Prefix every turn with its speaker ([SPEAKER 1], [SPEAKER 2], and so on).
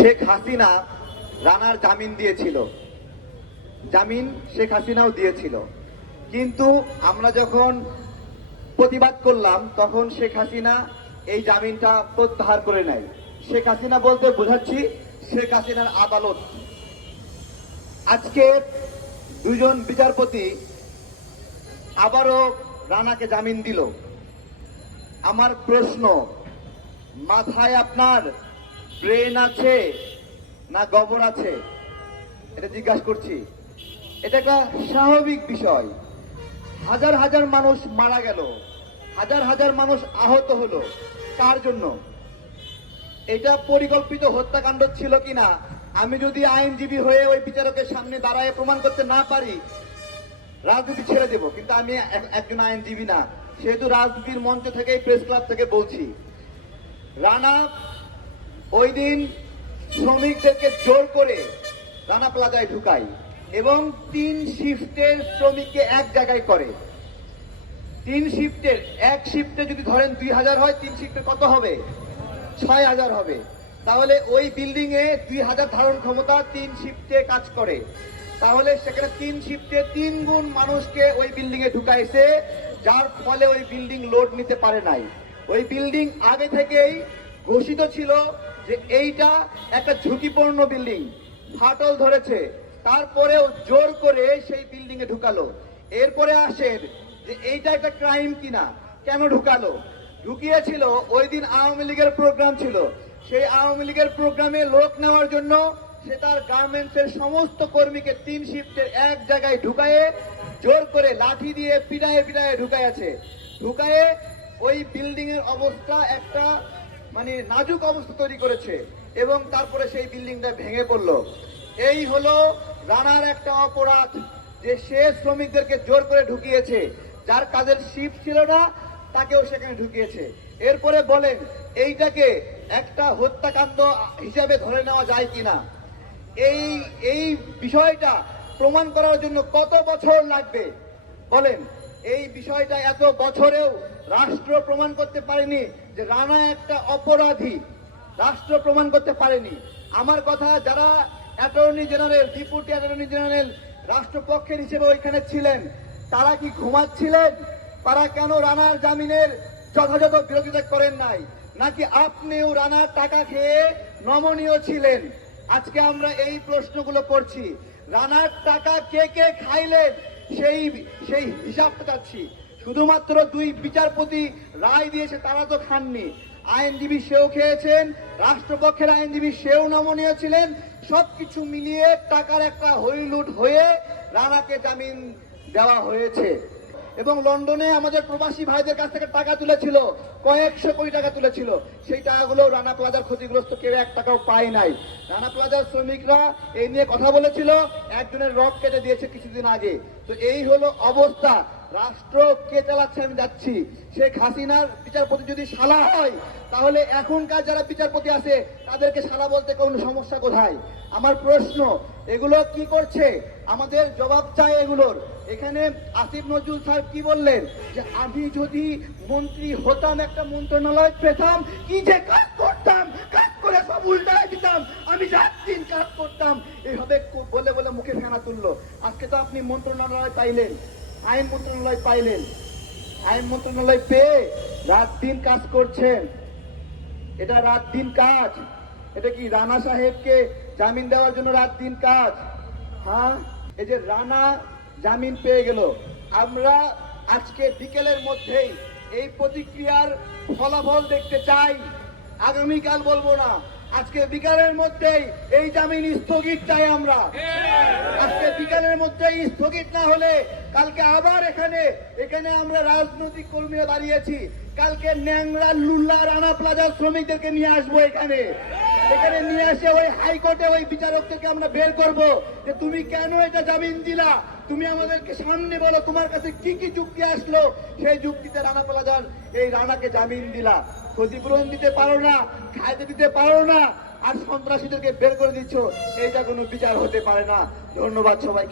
[SPEAKER 1] শেখ হাসিনা রানার জামিন দিয়েছিল। জামিন শেখ হাসিনাও দিয়েছিল। কিন্তু আমরা যখন প্রতিবাদ করলাম, তখন শেখ হাসিনা এই জামিনটা প্রত্যাহার করে নেয়। শেখ হাসিনা বলতে বোঝাচ্ছি, শেখ হাসিনার আদালত। আজকে দুজন বিচারপতি আবারও রানাকে জামিন দিল। আমার প্রশ্ন, মাথায় আপনার ব্রেন আছে না গোবর আছে? এটা জিজ্ঞাসা করছি। এটা একটা স্বাভাবিক বিষয়। হাজার হাজার মানুষ মারা গেল। হাজার হাজার মানুষ আহত হলো। কার জন্য? এটা পরিকল্পিত হত্যাকাণ্ড ছিল কিনা? আমি যদি আইনজীবী হয়ে ওই বিচারকের সামনে দাঁড়ায় প্রমাণ করতে না পারি, রাজনীতি ছেড়ে দেব। কিন্তু আমি এক- একজন আইনজীবী না। সেহেতু রাজনীতির মঞ্চ থেকে প্রেস ক্লাব থেকে বলছি। রানা ওই দিন শ্রমিকদেরকে জোর করে রানা প্লাজায় ঢুকাই এবং তিন শিফটের শ্রমিককে এক জায়গায় করে। তিন শিফটের, এক শিফটে যদি ধরেন দুই হাজার হয়, তিন শিফটে কত হবে? ছয় হাজার হবে। তাহলে ওই বিল্ডিং এ দুই হাজার ধারণ ক্ষমতা তিন শিফটে কাজ করে। তাহলে সেখানে তিন শিফটে তিন গুণ মানুষকে ওই বিল্ডিং এ ঢুকাইছে, যার ফলে ওই বিল্ডিং লোড নিতে পারে নাই। ওই বিল্ডিং আগে থেকেই ঘোষিত ছিল যে এইটা একটা ঝুঁকিপূর্ণ বিল্ডিং। ফাটল ধরেছে। তারপরেও জোর করে সেই বিল্ডিং এ ঢুকালো। এরপরে আসেন যে এইটা একটা ক্রাইম কিনা, কেন ঢুকালো? ঢুকিয়েছিল ওই দিন আওয়ামী লীগের প্রোগ্রাম ছিল। সেই আওয়ামী লীগের প্রোগ্রামে লোক নেওয়ার জন্য সে তার গার্মেন্টস এর সমস্ত কর্মীকে তিন শিফটের এক জায়গায় ঢুকায়ে, জোর করে লাঠি দিয়ে পিটায়ে পিটায়ে ঢুকাইয়াছে। ঢুকায়ে ওই বিল্ডিং এর অবস্থা একটা মানে নাজুক অবস্থা তৈরি করেছে এবং তারপরে সেই বিল্ডিংটা ভেঙে পড়ল। এই হলো রানার একটা অপরাধ যে সে শ্রমিকদেরকে জোর করে ঢুকিয়েছে। যার কাজের শিপ ছিল না, তাকেও সেখানে ঢুকিয়েছে। এরপরে বলেন, এইটাকে একটা হত্যাকাণ্ড হিসাবে ধরে নেওয়া যায় কিনা? এই এই বিষয়টা প্রমাণ করার জন্য কত বছর লাগবে? বলেন, এই বিষয়টা এত বছরেও রাষ্ট্র প্রমাণ করতে পারেনি যে রানা একটা অপরাধী। রাষ্ট্র প্রমাণ করতে পারেনি। আমার কথা, যারা attorney general deputy attorney general রাষ্ট্রপক্ষের হিসেবে ওইখানে ছিলেন, তারা কি ঘুমাচ্ছিলেন? তারা কেন রানার জামিনের যথাযথ বিরোধিতা করেন নাই? নাকি আপনিও রানার টাকা খেয়ে নমনীয় ছিলেন? আজকে আমরা এই প্রশ্নগুলো করছি। রানার টাকা কে কে খাইলেন? সেই সেই হিসাবটা চাচ্ছি। শুধুমাত্র দুই বিচারপতি রায় দিয়েছে, তারা তো খাননি। আইনজীবী সেও খেয়েছেন, রাষ্ট্রপক্ষের আইনজীবী সেও নমনীয় ছিলেন। সবকিছু মিলিয়ে টাকার একটা হইলুট হয়ে রানাকে জামিন দেওয়া হয়েছে। এবং লন্ডনে আমাদের প্রবাসী ভাইদের কাছ থেকে টাকা তুলেছিল, কয়েকশো কোটি টাকা তুলেছিল। সেই টাকাগুলো রানা প্লাজার ক্ষতিগ্রস্ত কেউ এক টাকাও পায় নাই। রানা প্লাজার শ্রমিকরা এই নিয়ে কথা বলেছিল, একজনের রক কেটে দিয়েছে কিছুদিন আগে। তো এই হলো অবস্থা। রাষ্ট্র কে চালাচ্ছে আমি যাচ্ছি। শেখ হাসিনার বিচারপতি যদি শালা হয়, তাহলে এখনকার যারা বিচারপতি আছে, তাদেরকে শালা বলতে কোনো সমস্যা কোথায়? আমার প্রশ্ন, এগুলো কি করছে? আমাদের জবাব চাই এগুলোর। এখানে আসিফ নজরুল স্যার কি বললেন? যে আমি যদি মন্ত্রী হতাম, একটা মন্ত্রণালয় পেতাম, কি যে কাজ করতাম, কাজ করে সব উল্টায় দিতাম, আমি রাত দিন কাজ করতাম। এইভাবে বলে বলে মুখে ফেনা তুললো। আজকে তো আপনি মন্ত্রণালয় পাইলেন। আইন মন্ত্রণালয় পাইলেন। আইন মন্ত্রণালয় পেয়ে রাত দিন কাজ করছেন। এটা রাত দিন কাজ। এটা কি রানা সাহেবকে জামিন দেওয়ার জন্য রাত দিন কাজ? হ্যাঁ এই যে রানা জামিন পেয়ে গেল। আমরা আজকে বিকেলের মধ্যেই এই প্রতিক্রিয়ার ফলাফল দেখতে চাই। আগামীকাল বলব না। আজকে বিকালের মধ্যেই এই জামিন স্থগিত চাই আমরা। আজকে বিকালের মধ্যেই স্থগিত না হলে কালকে আবার এখানে এখানে আমরা রাজনৈতিক কর্মীরা দাঁড়িয়েছি। কালকে ন্যাংরা লুল্লা রানা প্লাজার শ্রমিকদেরকে নিয়ে আসব এখানে। এখানে নিয়ে এসে ওই হাইকোর্টে ওই বিচারকদেরকে আমরা বের করব যে তুমি কেন এটা জামিন দিলা? তুমি আমাদেরকে সামনে বলো তোমার কাছে কি কি যুক্তি আসলো? সেই যুক্তিতে রানা প্লাজার এই রানাকে জামিন দিলা। ক্ষতিপূরণ দিতে পারো না খাইতে দিতে পারো না, আর সন্ত্রাসীদেরকে বের করে দিচ্ছ এটা কোনো বিচার হতে পারে না। ধন্যবাদ সবাইকে।